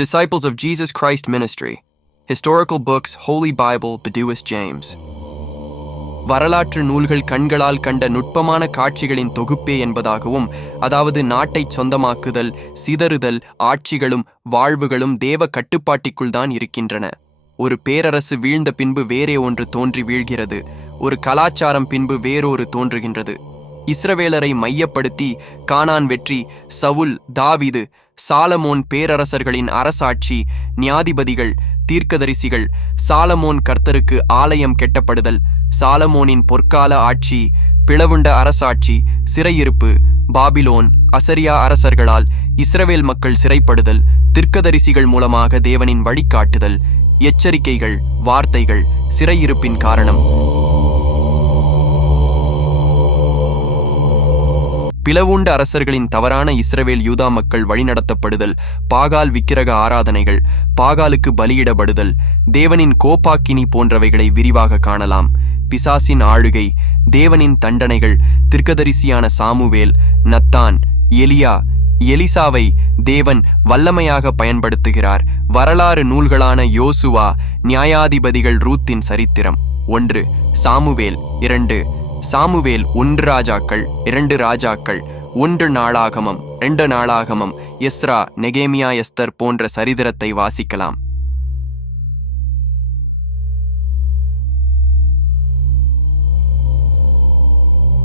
Disciples of Jesus Christ Ministry. Historical Books, Holy Bible, Beduus James. வரலாற்று நூல்கள் கண்களால் கண்ட நுட்பமான காட்சிகளின் தொகுப்பே என்பதாகவும், அதாவது நாட்டைச் சொந்தமாக்குதல், சிதறுதல், ஆட்சிகளும் வாழ்வுகளும் தேவ கட்டுப்பாட்டிற்குள் தான் இருக்கின்றன. ஒரு பேரரசு வீழ்ந்த பின்பு வேறே ஒன்று தோன்றி வீழ்கிறது. ஒரு கலாச்சாரம் பின்பு வேறொரு தோன்றுகின்றது. இஸ்ரவேலரை மையப்படுத்தி கானான் வெற்றி, சவுல், தாவீது, சாலமோன் பேரரசர்களின் அரசாட்சி, நியாதிபதிகள், தீர்க்கதரிசிகள், சாலமோன் கர்த்தருக்கு ஆலயம் கெட்டப்படுதல், சாலமோனின் பொற்கால ஆட்சி, பிளவுண்ட அரசாட்சி, சிறையிருப்பு, பாபிலோன், அசரியா அரசர்களால் இஸ்ரவேல் மக்கள் சிறைப்படுதல், தீர்க்கதரிசிகள் மூலமாக தேவனின் வழிகாட்டுதல், எச்சரிக்கைகள், வார்த்தைகள், சிறையிருப்பின் காரணம், பிளவுண்ட அரசர்களின் தவறான இஸ்ரவேல் யூதா மக்கள் வழிநடத்தப்படுதல், பாகால் விக்கிரக ஆராதனைகள், பாகாலுக்கு பலியிடப்படுதல், தேவனின் கோபாக்கினி போன்றவைகளை விரிவாக காணலாம். பிசாசின் ஆளுகை, தேவனின் தண்டனைகள், தீர்க்கதரிசியான சாமுவேல், நத்தான், எலியா, எலிசாவை தேவன் வல்லமையாக பயன்படுத்துகிறார். வரலாறு நூல்களான யோசுவா, நியாயாதிபதிகள், ரூத்தின் சரித்திரம். 1 சாமுவேல், 2 சாமுவேல், 1 ராஜாக்கள், 2 ராஜாக்கள், 1 நாளாகமம், 2 நாளாகமம், எஸ்ரா, நெகேமியா, எஸ்தர் போன்ற சரித்திரத்தை வாசிக்கலாம்.